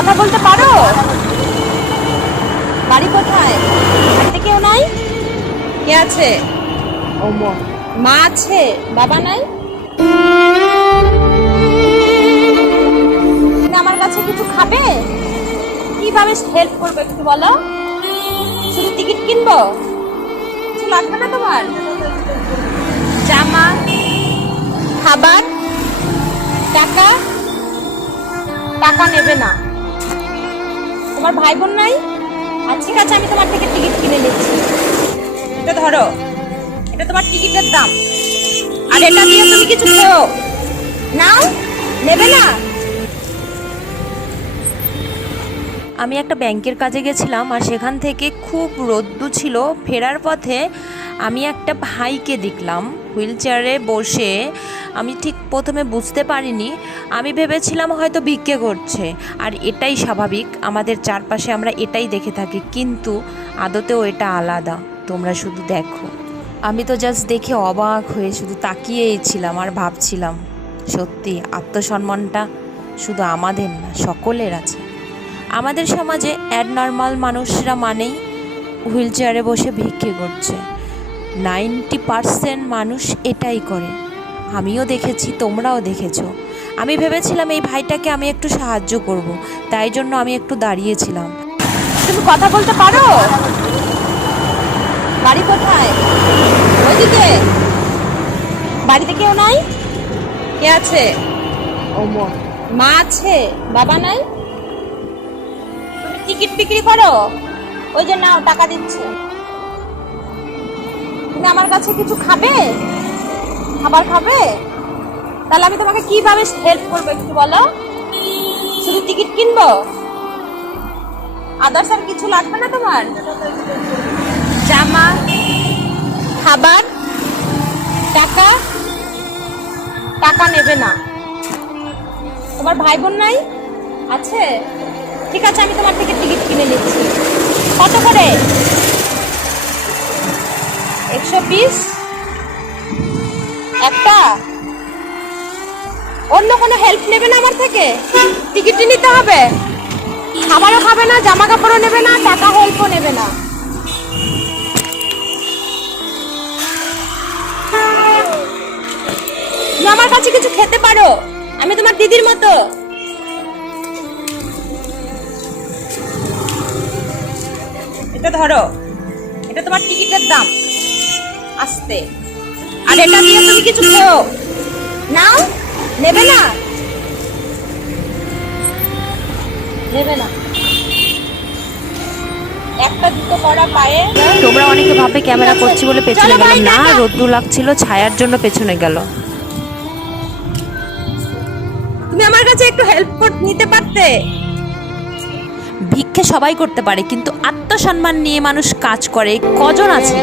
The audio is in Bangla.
কথা বলতে পারো? বাড়ি কোথায়? বাড়িতে কেউ নাই? কে আছে? ও মা আছে? বাবা নাই? আমার কাছে কিছু খাবে? কীভাবে হেল্প করবে একটু বলো? শুধু টিকিট কিনবো? কিছু লাগবে না তোমার? জামা, খাবার, টাকা? টাকা নেবে না। তোমার ভাই বোন নাই? আর ঠিক আছে আমি তোমার থেকে টিকিট কিনে নিচ্ছি। এটা ধরো এটা তোমার টিকিটের দাম। আর এটা দিয়ে তুমি কিছু নাও নেবে না? আমি একটা ব্যাংকের কাজে গেছিলাম আর সেখান থেকে খুব রোদ্দু ছিল। ফেরার পথে আমি একটা ভাইকে দেখলাম হুইল চেয়ারে বসে। আমি ঠিক প্রথমে বুঝতে পারিনি। আমি ভেবেছিলাম হয়তো ভিক্ষে করছে। আর এটাই স্বাভাবিক। আমাদের চারপাশে আমরা এটাই দেখে থাকি। কিন্তু আদতেও এটা আলাদা। তোমরা শুধু দেখো। আমি তো জাস্ট দেখে অবাক হয়ে শুধু তাকিয়েই ছিলাম আর ভাবছিলাম, সত্যি আত্মসম্মানটা শুধু আমাদের না, সকলের আছে। আমাদের সমাজে অ্যাডনর্মাল মানুষরা মানেই হুইল চেয়ারে বসে ভিক্ষে করছে। নাইনটি পারসেন্ট মানুষ এটাই করে। আমিও দেখেছি তোমরাও দেখেছ। আমি ভেবেছিলাম এই ভাইটাকে আমি একটু সাহায্য করব তাই জন্য আমি একটু দাঁড়িয়েছিলাম। তুমি কথা বলতে পারো? বাড়ি কোথায়? ওইদিকে? বাড়িতে কেউ নাই? কে আছে? ও মা আছে? বাবা নাই? টিকিট বিক্রি করো? ওই যে নাও, টাকা দিচ্ছে। তুমি আমার কাছে কিছু খাবে? খাবার খাবে? তাহলে আমি তোমাকে কীভাবে হেল্প করব একটু বলো? শুধু টিকিট কিনবো? আদার্স আর কিছু লাগবে না তোমার? জামা, খাবার, টাকা? টাকা নেবে না। তোমার ভাই বোন নাই? আছে? ঠিক আছে, আমি তোমার থেকে টিকিট কিনে নিচ্ছি। কত করে? একশো বিশ? একটা? অন্য কোনো হেল্প নেবে না আমার থেকে? টিকিটই নিতে হবে। খাবারও খাবে না জামা কাপড়ও নেবে না, টাকা হেল্পও নেবে না। আমার কাছে কিছু খেতে পারো? আমি তোমার দিদির মতো। এটা ধরো। এটা তোমার টিকিটের দাম। আসতে। আর এটা দিয়ে তুমি কিছু খেও। নাও নেবে না? নেবে না। একটা দুটো করা পায়ে। তোমরা অনেকে ভাবে ক্যামেরা করছি বলে পেছনে গেলাম। না। রোদ্দু লাগছিল ছায়ার জন্য পেছনে গেল। তুমি আমার কাছে একটু হেল্প নিতে পারতে? ভিক্ষে সবাই করতে পারে কিন্তু আত্মসম্মান নিয়ে মানুষ কাজ করে কজন আছে?